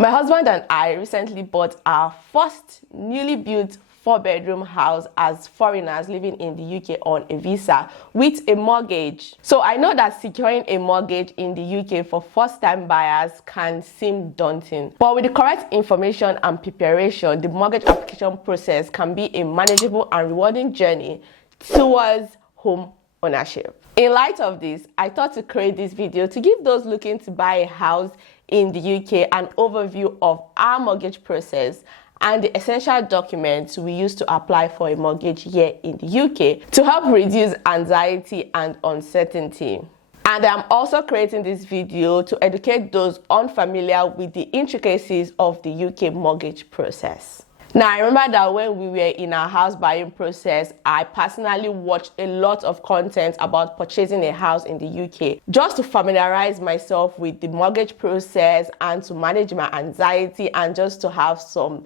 My husband and I recently bought our first newly built 4-bedroom house as foreigners living in the UK on a visa with a mortgage. So I know that securing a mortgage in the UK for first-time buyers can seem daunting, but with the correct information and preparation, the mortgage application process can be a manageable and rewarding journey towards home ownership. In light of this, I thought to create this video to give those looking to buy a house in the UK an overview of our mortgage process and the essential documents we use to apply for a mortgage here in the UK to help reduce anxiety and uncertainty. And I'm also creating this video to educate those unfamiliar with the intricacies of the UK mortgage process. Now, I remember that when we were in our house buying process, I personally watched a lot of content about purchasing a house in the UK just to familiarize myself with the mortgage process and to manage my anxiety and just to have some,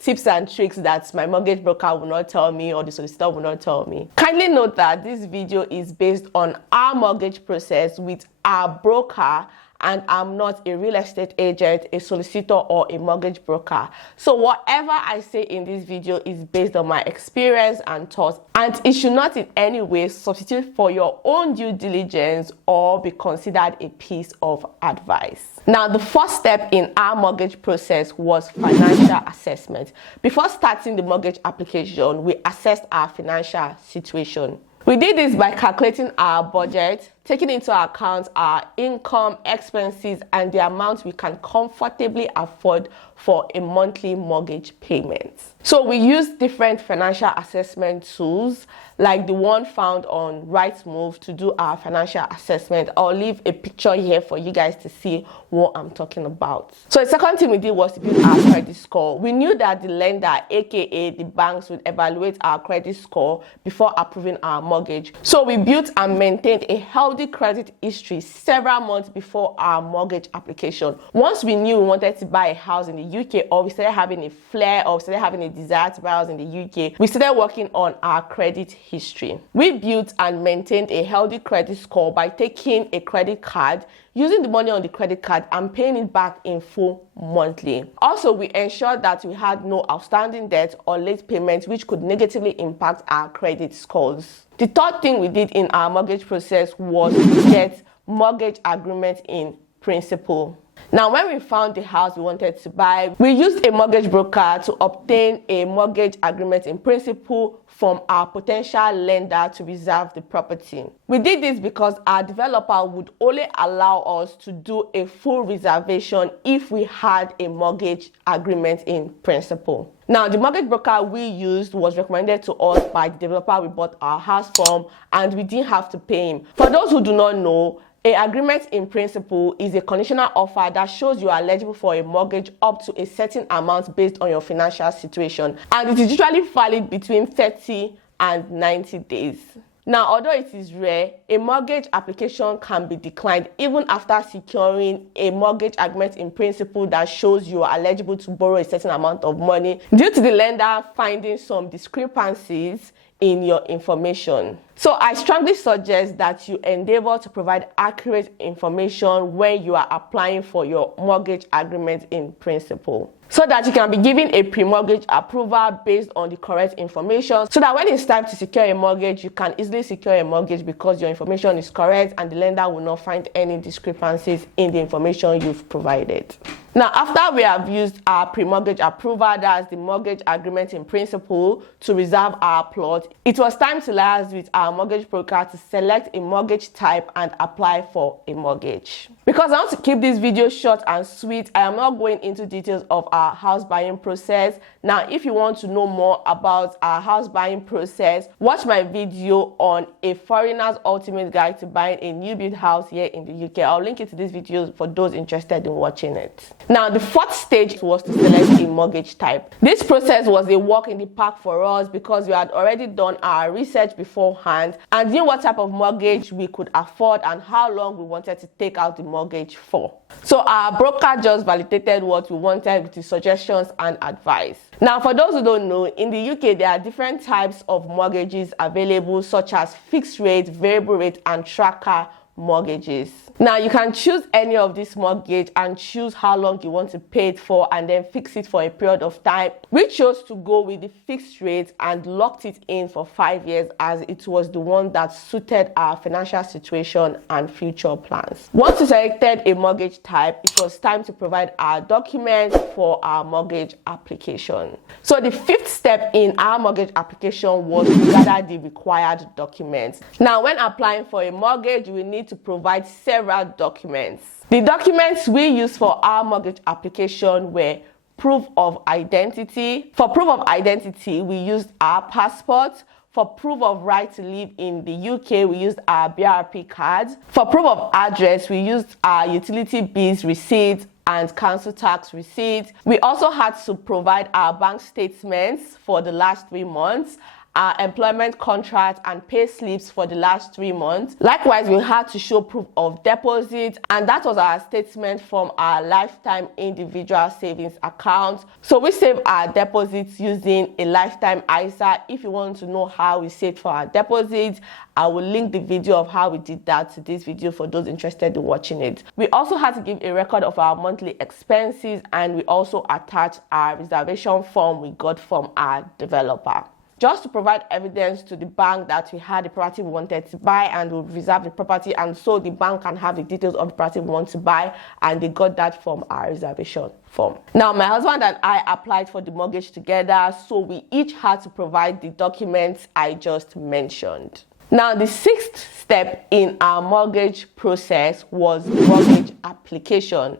tips and tricks that my mortgage broker will not tell me or the solicitor will not tell me. Kindly note that this video is based on our mortgage process with our broker, and I'm not a real estate agent, a solicitor, or a mortgage broker. So whatever I say in this video is based on my experience and thoughts, and it should not in any way substitute for your own due diligence or be considered a piece of advice. Now, the first step in our mortgage process was financial assessment. Before starting the mortgage application, we assessed our financial situation. We did this by calculating our budget, taking into account our income, expenses, and the amount we can comfortably afford for a monthly mortgage payment. So we used different financial assessment tools like the one found on Rightmove to do our financial assessment. I'll leave a picture here for you guys to see what I'm talking about. So the second thing we did was to build our credit score. We knew that the lender, aka the banks, would evaluate our credit score before approving our mortgage. So we built and maintained a healthy credit history several months before our mortgage application. Once we knew we wanted to buy a house in the UK, or we started having a flair, or we started having a desire to buy a house in the UK, we started working on our credit history. We built and maintained a healthy credit score by taking a credit card, using the money on the credit card and paying it back in full monthly. Also, we ensured that we had no outstanding debt or late payments which could negatively impact our credit scores. The third thing we did in our mortgage process was to get mortgage agreement in principle. Now, when we found the house we wanted to buy, we used a mortgage broker to obtain a mortgage agreement in principle from our potential lender to reserve the property. We did this because our developer would only allow us to do a full reservation if we had a mortgage agreement in principle. Now, the mortgage broker we used was recommended to us by the developer we bought our house from, and we didn't have to pay him. For those who do not know, an agreement in principle is a conditional offer that shows you are eligible for a mortgage up to a certain amount based on your financial situation, and it is usually valid between 30 and 90 days. Now, although it is rare, a mortgage application can be declined even after securing a mortgage agreement in principle that shows you are eligible to borrow a certain amount of money due to the lender finding some discrepancies in your information. So I strongly suggest that you endeavor to provide accurate information when you are applying for your mortgage agreement in principle, so that you can be given a pre-mortgage approval based on the correct information, so that when it's time to secure a mortgage, you can easily secure a mortgage because your information is correct and the lender will not find any discrepancies in the information you've provided. Now, after we have used our pre-mortgage approval, that's the mortgage agreement in principle, to reserve our plot, it was time to liaise with our mortgage broker to select a mortgage type and apply for a mortgage. Because I want to keep this video short and sweet, I am not going into details of our house buying process. Now, if you want to know more about our house buying process, watch my video on a foreigner's ultimate guide to buying a new build house here in the UK. I'll link it to this video for those interested in watching it. Now, the fourth stage was to select a mortgage type. This process was a walk in the park for us because we had already done our research beforehand and knew what type of mortgage we could afford and how long we wanted to take out the mortgage for. So our broker just validated what we wanted with his suggestions and advice. Now, for those who don't know, in the UK there are different types of mortgages available, such as fixed rate, variable rate, and tracker mortgages. Now you can choose any of this mortgage and choose how long you want to pay it for and then fix it for a period of time. We chose to go with the fixed rate and locked it in for 5 years as it was the one that suited our financial situation and future plans. Once we selected a mortgage type, it was time to provide our documents for our mortgage application. So the fifth step in our mortgage application was to gather the required documents. Now when applying for a mortgage, we need to provide several documents. The documents we used for our mortgage application were proof of identity. For proof of identity, we used our passport. For proof of right to live in the UK, we used our BRP card. For proof of address, we used our utility bills receipt and council tax receipt. We also had to provide our bank statements for the last 3 months, our employment contract and pay slips for the last 3 months. Likewise, we had to show proof of deposit, and that was our statement from our lifetime individual savings account. So we save our deposits using a lifetime ISA. If you want to know how we saved for our deposits, I will link the video of how we did that to this video for those interested in watching it. We also had to give a record of our monthly expenses, and we also attached our reservation form we got from our developer, just to provide evidence to the bank that we had the property we wanted to buy and we reserved the property, and so the bank can have the details of the property we want to buy, and they got that from our reservation form. Now my husband and I applied for the mortgage together, so we each had to provide the documents I just mentioned. Now the sixth step in our mortgage process was mortgage application.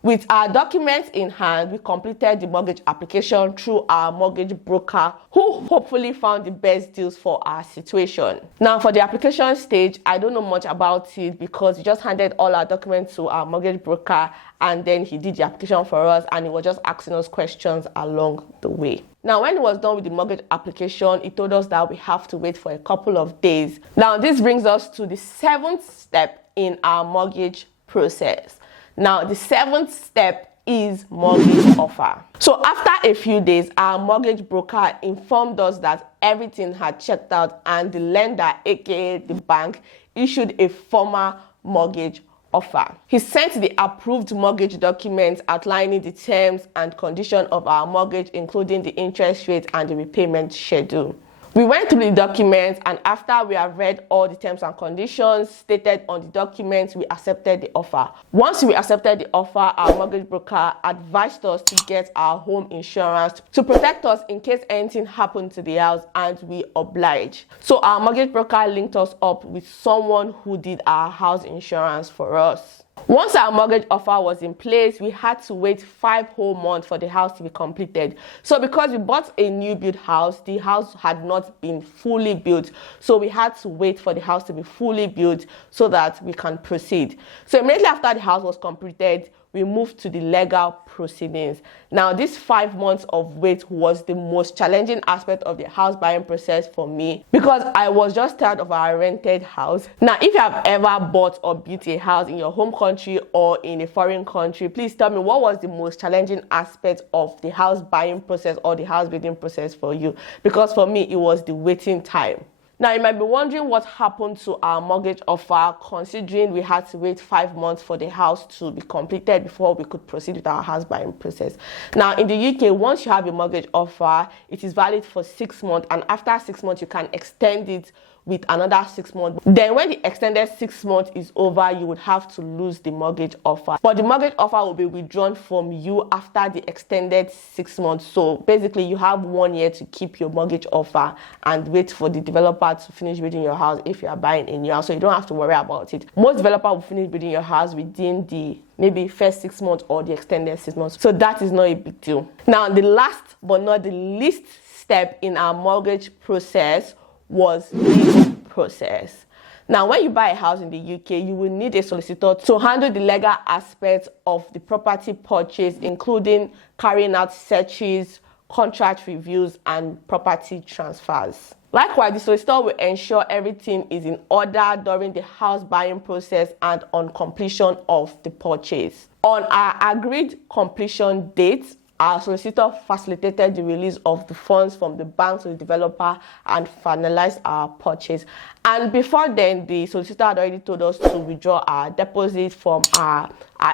With our documents in hand, we completed the mortgage application through our mortgage broker, who hopefully found the best deals for our situation. Now for the application stage, I don't know much about it because he just handed all our documents to our mortgage broker and then he did the application for us, and he was just asking us questions along the way. Now when he was done with the mortgage application, he told us that we have to wait for a couple of days. Now this brings us to the seventh step in our mortgage process. Now, the seventh step is mortgage offer. So after a few days, our mortgage broker informed us that everything had checked out and the lender, aka the bank, issued a formal mortgage offer. He sent the approved mortgage documents outlining the terms and conditions of our mortgage, including the interest rate and the repayment schedule. We went through the documents, and after we have read all the terms and conditions stated on the documents, we accepted the offer. Once we accepted the offer, our mortgage broker advised us to get our home insurance to protect us in case anything happened to the house, and we obliged. So our mortgage broker linked us up with someone who did our house insurance for us. Once our mortgage offer was in place, we had to wait 5 whole months for the house to be completed. So because we bought a new built house, the house had not been fully built. So we had to wait for the house to be fully built so that we can proceed. So immediately after the house was completed, we moved to the legal proceedings. Now, this 5 months of wait was the most challenging aspect of the house buying process for me because I was just tired of our rented house. Now, if you have ever bought or built a house in your home country or in a foreign country, please tell me what was the most challenging aspect of the house buying process or the house building process for you, because for me, it was the waiting time. Now, you might be wondering what happened to our mortgage offer, considering we had to wait 5 months for the house to be completed before we could proceed with our house buying process. Now, in the UK, once you have a mortgage offer, it is valid for 6 months, and after 6 months, you can extend it with another 6 months. Then when the extended 6 months is over, you would have to lose the mortgage offer. But the mortgage offer will be withdrawn from you after the extended 6 months. So basically, you have 1 year to keep your mortgage offer and wait for the developer to finish building your house if you are buying a new house. So you don't have to worry about it. Most developers will finish building your house within the maybe first 6 months or the extended 6 months. So that is not a big deal. Now, the last but not the least step in our mortgage process was legal process. Now, when you buy a house in the UK, you will need a solicitor to handle the legal aspects of the property purchase, including carrying out searches, contract reviews, and property transfers. Likewise, the solicitor will ensure everything is in order during the house buying process and on completion of the purchase. On our agreed completion date, our solicitor facilitated the release of the funds from the bank to the developer and finalized our purchase. And before then, the solicitor had already told us to withdraw our deposit from our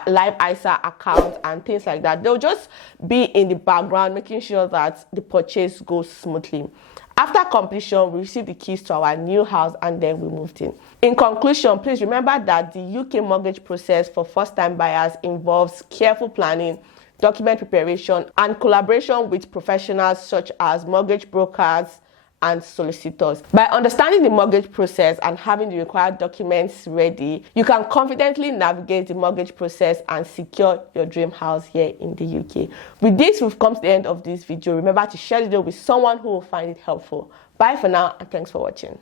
live ISA account and things like that. They'll just be in the background making sure that the purchase goes smoothly. After completion, we received the keys to our new house and then we moved in. In conclusion, please remember that the UK mortgage process for first-time buyers involves careful planning, document preparation, and collaboration with professionals such as mortgage brokers and solicitors. By understanding the mortgage process and having the required documents ready, you can confidently navigate the mortgage process and secure your dream house here in the UK. With this, we've come to the end of this video. Remember to share the video with someone who will find it helpful. Bye for now, and thanks for watching.